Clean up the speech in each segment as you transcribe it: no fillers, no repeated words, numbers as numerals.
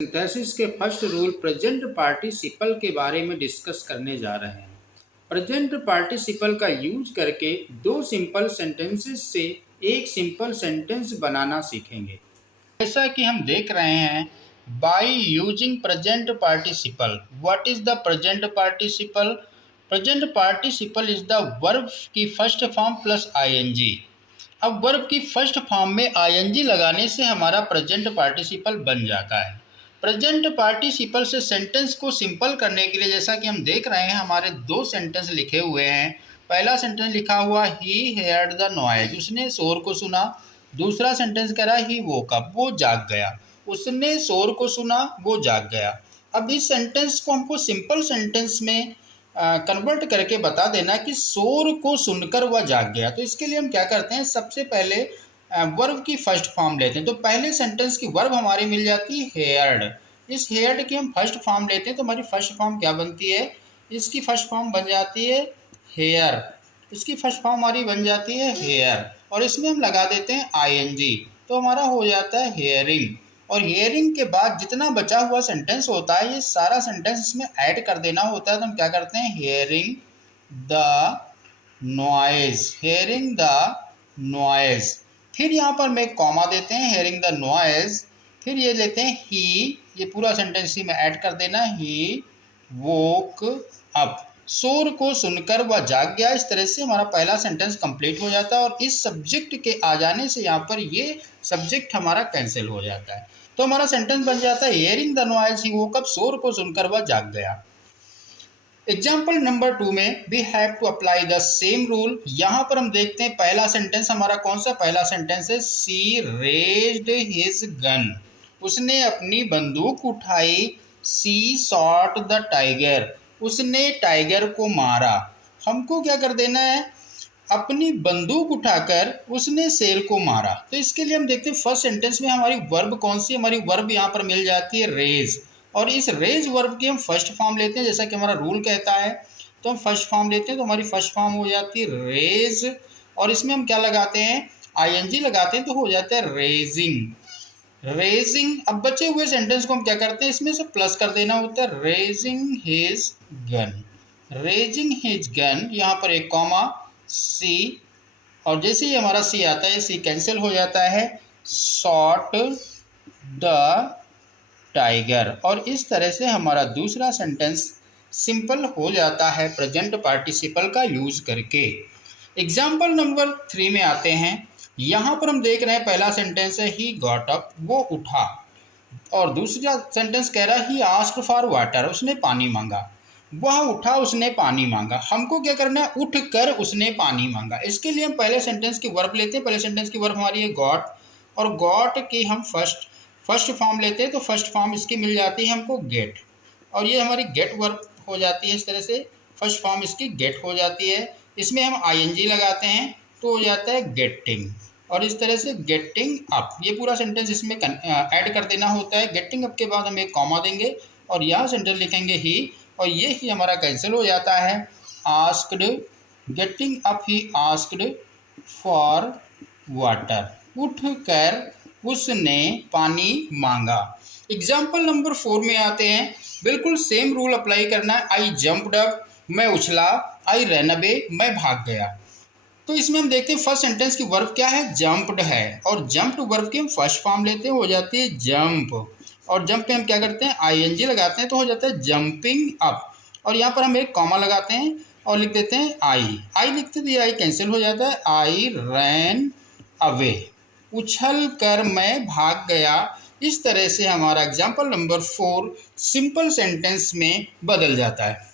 Synthesis के first rule present participle के बारे में डिस्कस करने जा रहे हैं। प्रेजेंट पार्टिसिपल का यूज करके दो सिंपल सेंटेंसेस से एक सिंपल सेंटेंस बनाना सीखेंगे। जैसा कि हम देख रहे हैं, by using present participle. What is the present participle? Present participle is the verb की फर्स्ट फॉर्म प्लस आईएनजी। अब वर्ब की फर्स्ट फॉर्म में आईएनजी लगाने से हमारा प्रेजेंट पार्टिसिपल बन जाता है। प्रेजेंट पार्टिसिपल से सेंटेंस को सिंपल करने के लिए जैसा कि हम देख रहे हैं, हमारे दो सेंटेंस लिखे हुए हैं। पहला सेंटेंस लिखा हुआ ही हेयर्ड द नॉइज, उसने शोर को सुना। दूसरा सेंटेंस कह रहा ही वोक अप, वो जाग गया। उसने शोर को सुना, वो जाग गया। अब इस सेंटेंस को हमको सिंपल सेंटेंस में कन्वर्ट करके बता देना कि शोर को सुनकर वह जाग गया। तो इसके लिए हम क्या करते हैं, सबसे पहले वर्ब की फर्स्ट फॉर्म लेते हैं। तो पहले सेंटेंस की वर्ब हमारी मिल जाती है हेयर्ड। इस हेयर्ड की हम फर्स्ट फॉर्म लेते हैं तो हमारी फर्स्ट फॉर्म क्या बनती है, इसकी फर्स्ट फॉर्म बन जाती है हेयर। इसकी फर्स्ट फॉर्म हमारी बन जाती है हेयर और इसमें हम लगा देते हैं आईएनजी, तो हमारा हो जाता है हेयरिंग। और हियरिंग के बाद जितना बचा हुआ सेंटेंस होता है, ये सारा सेंटेंस इसमें ऐड कर देना होता है। तो हम क्या करते हैं, hearing the noise, hearing the noise. फिर यहाँ पर हम एक कॉमा देते हैं, हियरिंग द नॉइज। फिर ये लेते हैं ही, ये पूरा सेंटेंस इसी में ऐड कर देना, ही वोक अप, शोर को सुनकर वह जाग गया। इस तरह से हमारा पहला सेंटेंस कंप्लीट हो जाता है और इस सब्जेक्ट के आ जाने से यहाँ पर ये सब्जेक्ट हमारा कैंसिल हो जाता है। तो हमारा सेंटेंस बन जाता है hearing the noise he woke up, शोर को सुनकर वह जाग गया। एग्जाम्पल नंबर 2 में we have to apply the same rule. यहाँ पर हम देखते हैं पहला सेंटेंस हमारा कौन सा, पहला सेंटेंस है सी रेज्ड हिज गन, उसने अपनी बंदूक उठाई। सी शॉट द टाइगर, उसने टाइगर को मारा। हमको क्या कर देना है, अपनी बंदूक उठाकर उसने शेर को मारा। तो इसके लिए हम देखते हैं फर्स्ट सेंटेंस में हमारी वर्ब कौन सी है, हमारी वर्ब यहाँ पर मिल जाती है रेज। और इस रेज वर्ब की हम फर्स्ट फॉर्म लेते हैं जैसा कि हमारा रूल कहता है। तो हम फर्स्ट फॉर्म लेते हैं तो हमारी फर्स्ट फॉर्म हो जाती है रेज और इसमें हम क्या लगाते हैं, आईएनजी लगाते हैं तो हो जाता है रेजिंग, रेजिंग। अब बचे हुए सेंटेंस को हम क्या करते हैं, इसमें से प्लस कर देना होता है, raising his gun, raising his gun. यहाँ पर एक कॉमा सी, और जैसे ही हमारा सी आता है सी कैंसिल हो जाता है, शॉट द टाइगर। और इस तरह से हमारा दूसरा सेंटेंस सिंपल हो जाता है प्रेजेंट पार्टिसिपल का यूज करके। एग्जाम्पल नंबर 3 में आते हैं। यहाँ पर हम देख रहे हैं पहला सेंटेंस है ही गॉट अप, वो उठा। और दूसरा सेंटेंस कह रहा है ही आस्क्ड फॉर वाटर, उसने पानी मांगा। वह उठा, उसने पानी मांगा। हमको क्या करना है, उठ कर उसने पानी मांगा। इसके लिए हम पहले सेंटेंस की वर्ब लेते हैं। पहले सेंटेंस की वर्ब हमारी है गॉट और गॉट की हम फर्स्ट फॉर्म लेते हैं तो फर्स्ट फॉर्म इसकी मिल जाती है हमको गेट, और ये हमारी गेट वर्ब हो जाती है। इस तरह से फर्स्ट फॉर्म इसकी गेट हो जाती है। इसमें हम आईएनजी लगाते हैं तो हो जाता है गेटिंग, और इस तरह से गेटिंग अप। ये पूरा सेंटेंस इसमें ऐड कर देना होता है। गेटिंग अप के बाद हम एक कॉमा देंगे और यहाँ सेंटेंस लिखेंगे ही, और ये ही हमारा कैंसिल हो जाता है। Asked, getting up he asked for water, उठ कर उसने पानी मांगा। एग्जाम्पल नंबर 4 में आते हैं। बिल्कुल सेम रूल अप्लाई करना है। आई जंप्ड अप, मैं उछला। आई रन अवे, मैं भाग गया। तो इसमें हम देखते हैं फर्स्ट सेंटेंस की वर्ब क्या है, जंप्ड है, और जंप्ड वर्ब की हम फर्स्ट फॉर्म लेते हैं, हो जाती है जंप। और जंप पे हम क्या करते हैं, आईएनजी लगाते हैं तो हो जाता है जंपिंग अप। और यहाँ पर हम एक कॉमा लगाते हैं और लिख देते हैं आई। आई लिखते तो ये आई कैंसिल हो जाता है। आई रैन अवे, उछल कर मैं भाग गया। इस तरह से हमारा एग्जाम्पल नंबर 4 सिंपल सेंटेंस में बदल जाता है।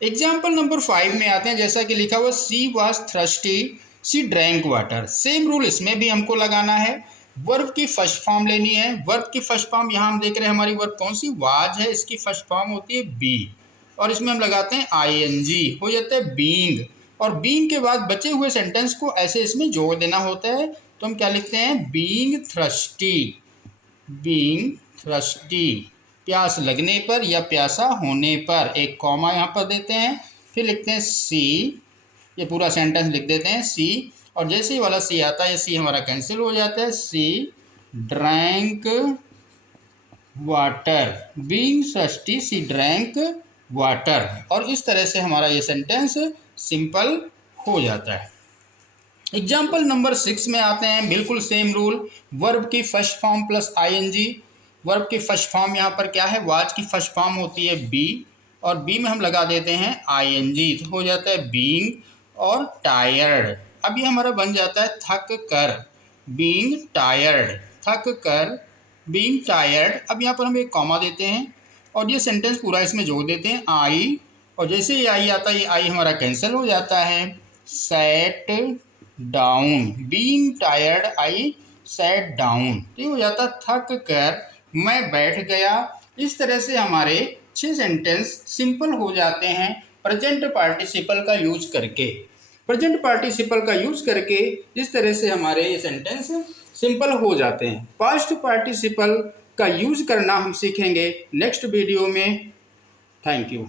एग्जाम्पल नंबर 5 में आते हैं। जैसा कि लिखा हुआ she was thirsty, she drank water. Same rule इसमें भी हमको लगाना है। वर्ब की फर्स्ट फॉर्म लेनी है। वर्ब की फर्स्ट फॉर्म यहाँ हम देख रहे हैं हमारी वर्ब कौन सी, वाज है, इसकी फर्स्ट फॉर्म होती है बी, और इसमें हम लगाते हैं आईएनजी, हो जाता है बीइंग। और बीइंग के बाद बचे हुए सेंटेंस को ऐसे इसमें जोड़ देना होता है। तो हम क्या लिखते हैं, बीइंग थ्रस्टी, बीइंग थ्रस्टी, प्यास लगने पर या प्यासा होने पर। एक कॉमा यहाँ पर देते हैं, फिर लिखते हैं सी, ये पूरा सेंटेंस लिख देते हैं सी, और जैसे ही वाला सी आता है सी हमारा कैंसिल हो जाता है। She drank water, being thirsty she drank water. और इस तरह से हमारा ये सेंटेंस सिंपल हो जाता है। एग्जाम्पल नंबर 6 में आते हैं, बिल्कुल सेम रूल। वर्ब की first form plus ING. Verb की फर्स्ट फॉर्म यहाँ पर क्या है, वाज की फर्स्ट फॉर्म होती है बी, और बी में हम लगा देते हैं आईएनजी, तो हो जाता है बीइंग और टायर्ड। अब ये हमारा बन जाता है थक कर, बीइंग टायर्ड, थक कर बीइंग टायर्ड। अब यहाँ पर हम एक कॉमा देते हैं और ये सेंटेंस पूरा इसमें जोड़ देते हैं आई, और जैसे ये आई आता है ये आई हमारा कैंसिल हो जाता है। Sat down, being tired I sat down, तो ये हो जाता थक कर मैं बैठ गया। इस तरह से हमारे 6 सेंटेंस सिंपल हो जाते हैं प्रेजेंट पार्टिसिपल का यूज करके। प्रेजेंट पार्टिसिपल का यूज करके इस तरह से हमारे ये सेंटेंस सिंपल हो जाते हैं। पास्ट पार्टिसिपल का यूज करना हम सीखेंगे नेक्स्ट वीडियो में। Thank you.